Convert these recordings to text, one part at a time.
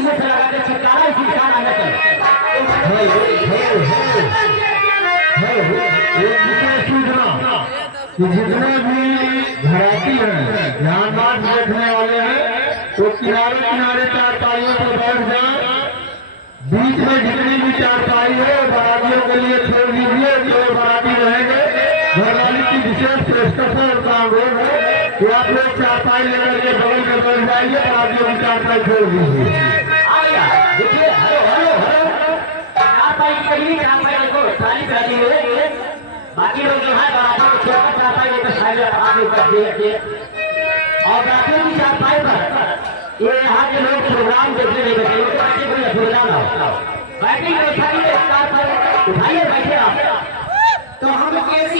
सीने से लगा के छटकारा इसी के साथ आगे चल जितने भी घराती हैं ध्यान बात देखने वाले हैं तो किनारे किनारे चारपाइयों पर बैठ जाए। बीच में जितनी भी चारपाई है बारातियों के लिए छोड़ दीजिए। जो बाराती रहेंगे घरवाली की विशेष पेशकश और अनुरोध है कि आप लोग चारपाई लेकर के बगल में बैठ जाइए। बारातियों की चारपाई छोड़ दीजिए। देखिए हेलो हेलो हेलो चारपाई के लिए चारपाई को खाली कर दिए। बाकी लोग जो है बाराती को छोड़कर चारपाई लेकर साइड आगे कर दिए और बारातियों की चारपाई पर ये यहाँ के लोग प्रोग्राम देखने नहीं बैठे। लोग बैठे कोई प्रोग्राम लाओ बैठने की व्यवस्था नहीं है। कार पर उठाइए बैठे आप। तो हम कैसे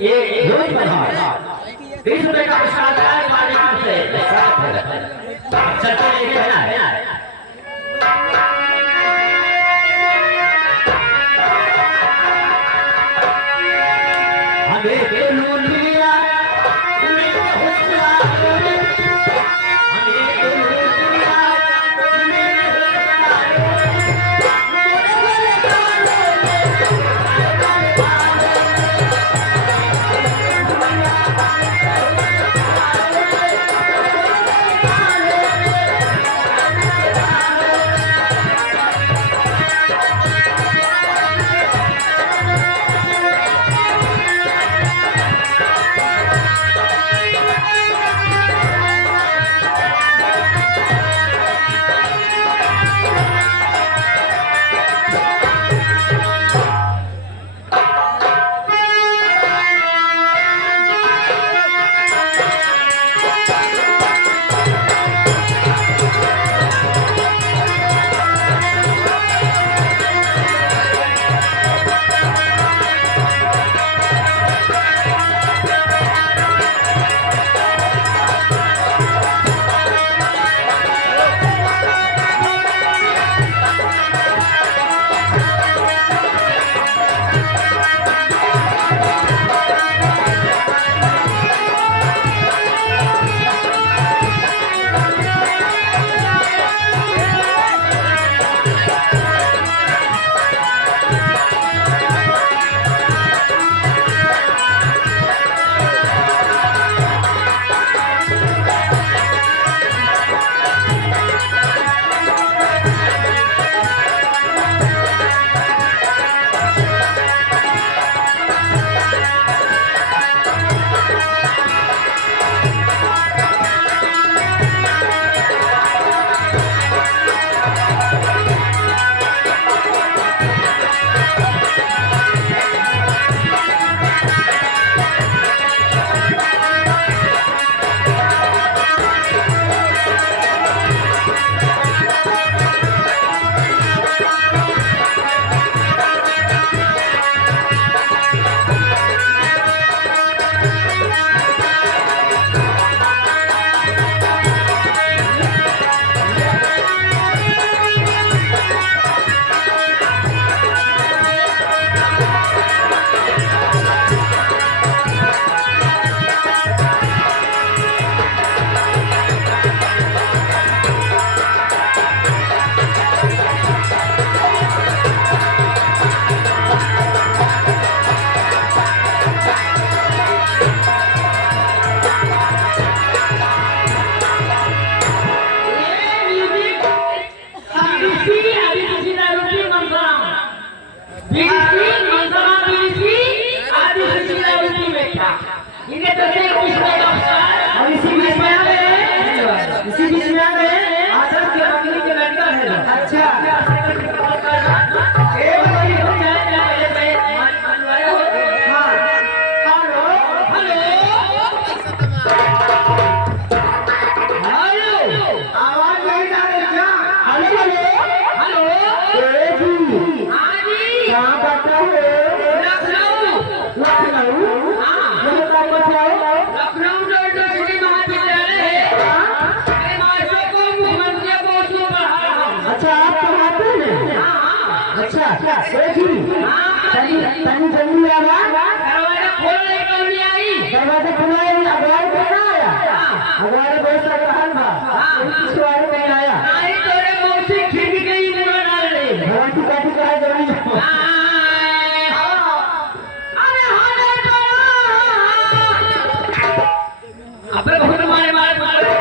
ये रोज प्रभाव 20 रुपए का पुरस्कार है मालिक से सरकार ने कहना है। हमें लूटिया देखी हाँ तनी तनी जल्दी आवा दरवाजा खोलने क्यों नहीं आई दरवाजा खुला है अगवार पे ना आया हाँ अगवार बहुत सा कहल था हाँ। इसके बारे में नहीं आया नहीं तोरे मौसी खिंच गई मुंह डाल रही भगवान काटी कहा जल्दी अबे बहुत मारे मारे मारे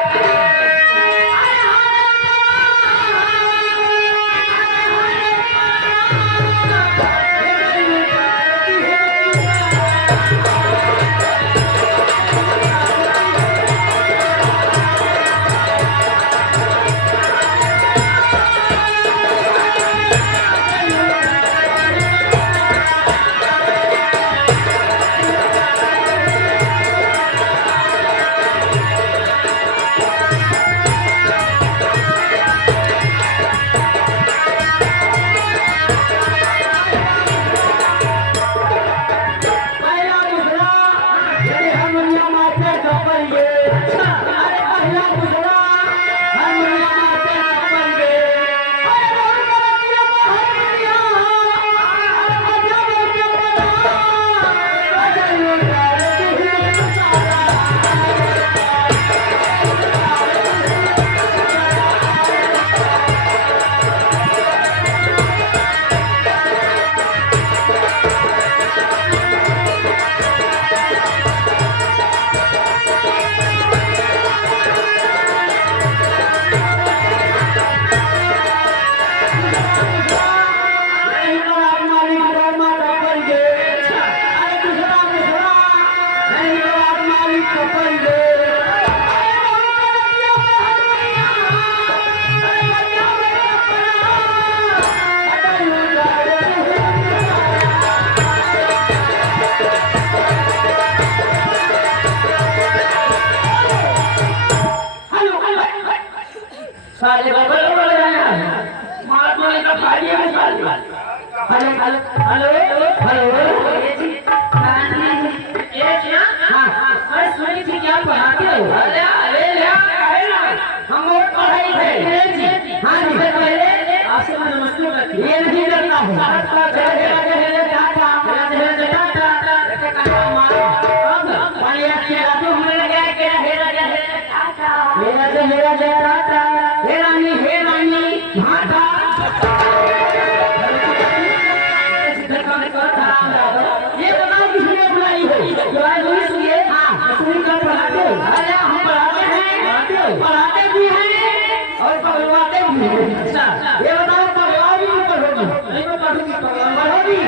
साले का बड़ा बड़ा है मार मार का फाड़ी है साले हेलो हेलो हेलो ये क्या हां मैं सुनी थी क्या पढ़ाते हो अरे अरे है ना हम वो पढ़ाई थे हां जी पहले आपसे मैं नमस्ते करती ये नहीं करना हूं मेरा जयराता हे रानी माता ये बताओ किसने बुलाई है बुलाई हुई सुनिए हाँ सुनी कर पढ़ाते हो अरे हम पढ़ाते भी हैं और पढ़वाते भी हैं अच्छा ये बताओ पढ़वा भी ऊपर होगी नहीं मैं पढ़ूंगी पढ़ोगी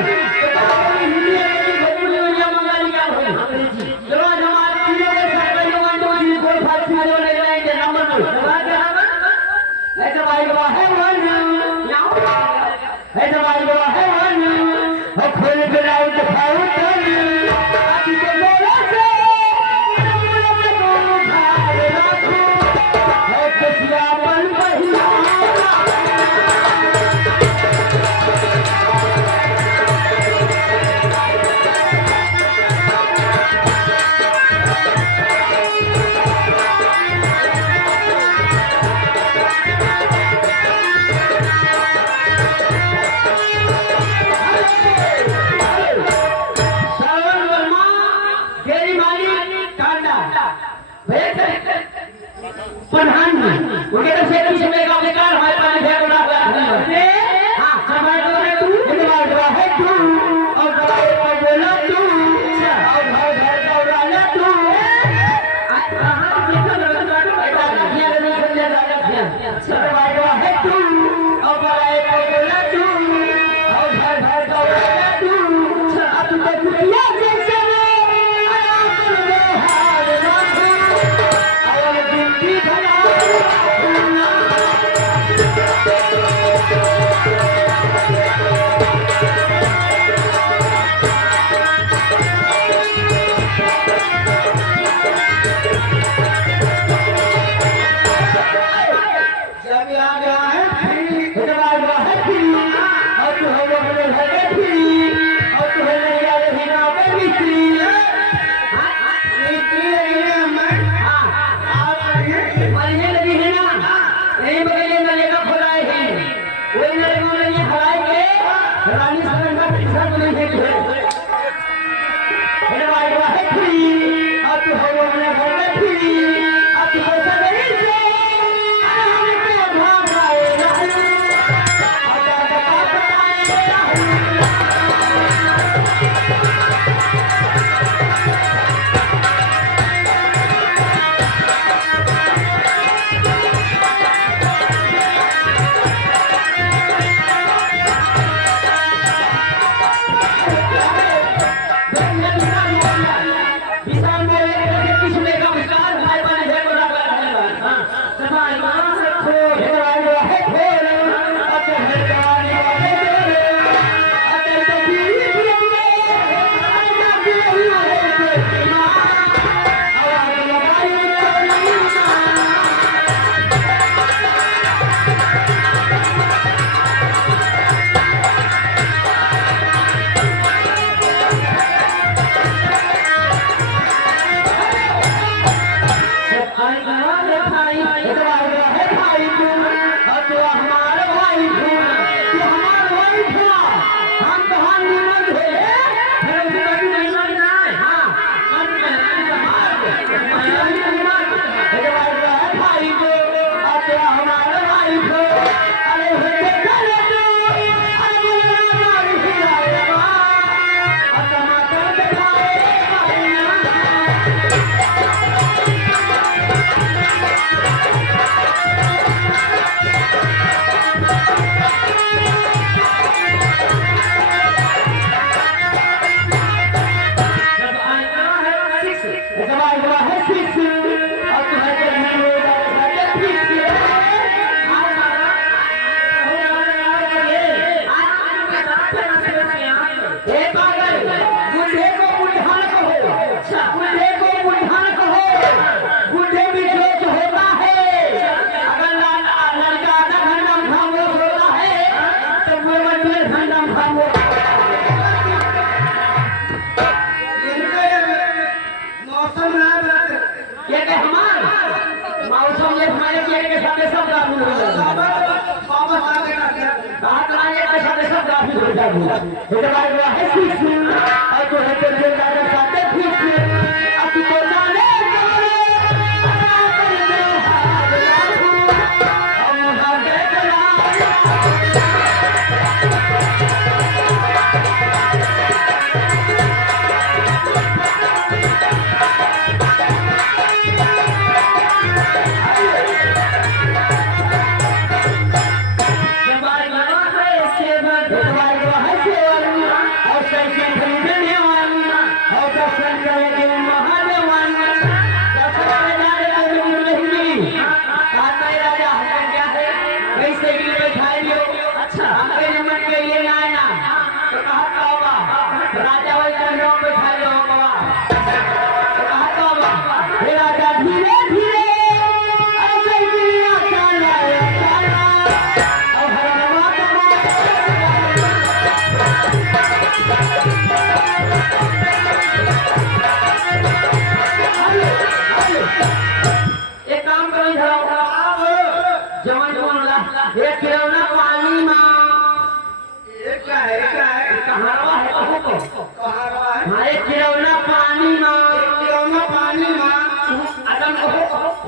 हिंदी अंग्रेजी बंगाली क्या होगी अंग्रेजी चलो आज हमारे तीनों के सरकारी वांडो जी को फालतू जो ले जाएंगे नंबर 2 क्या है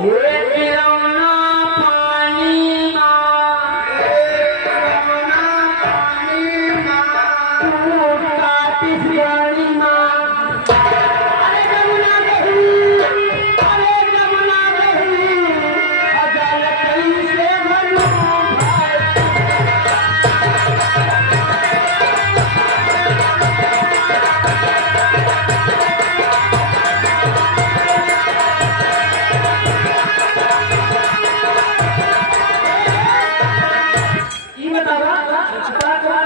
ये बताओ